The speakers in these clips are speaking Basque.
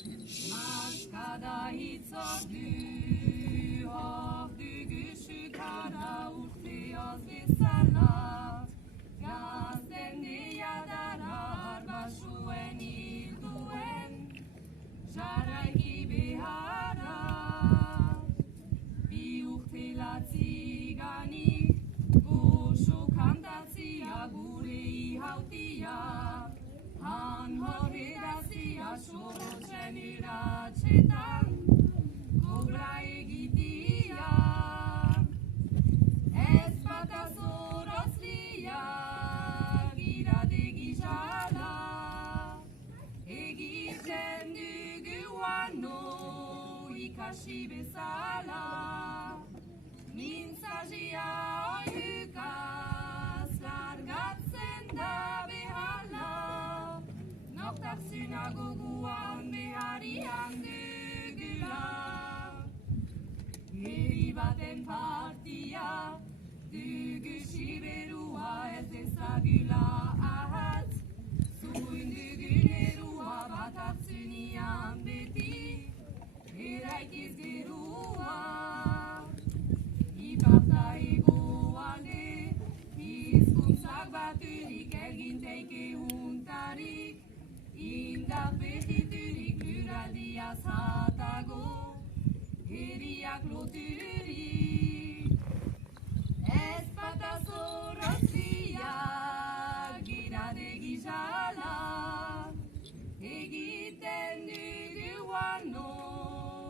Maskada hitzak du, hor dugu gara urte az bezala, gazten diadarar basuen hilduen, jarraiki beharra, bi urte latziganik, goxo kantatzia gure ihautia, han horredazia sorotzen iratxetan, kobra egitia. Ez bata zorozlia, giradegi jala, egiten dugu ano ikasi bezala, mintzazia oihukaz largatzen da behala, noktak sinagoguan beharian dugula. Herri baten partia, dugu siberua ez ezagula ahatz, zuin dugun erua bat hartzunian beti, eraikiz gerua. Iparta egoalde, hizkuntzak baturik elginteike untarik, indar behiturik luraldia zatago, herriak loturik. Ez bata zorrozia, giradegi jala, egiten dugu ano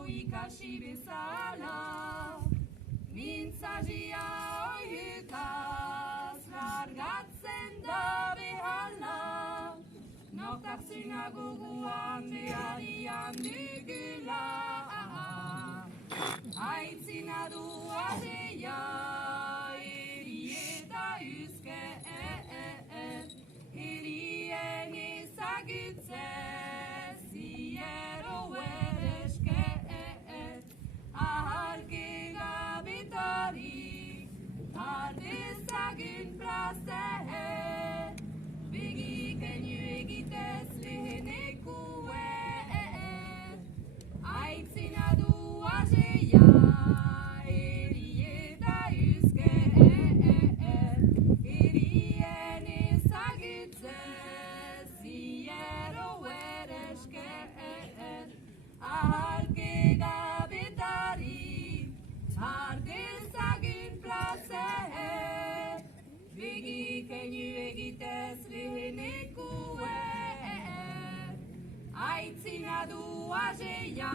ikasi bezala, mintzazia oihukaz largatzen da behala, noktak sinagoguan beharian dugula. Aitzina du azeia, eri eta uzke, erien ezagutze, ziero ereske, ahalke gabetarik, ardezagun plaze, begikenu egitez lehenekue, aitzina du azeia, eri eta uzke, erien ezagutze, ziero ereske, ahalke gabetarik, ardezagun plaze, begikenu egitez lehenekue, aitzina du azeia.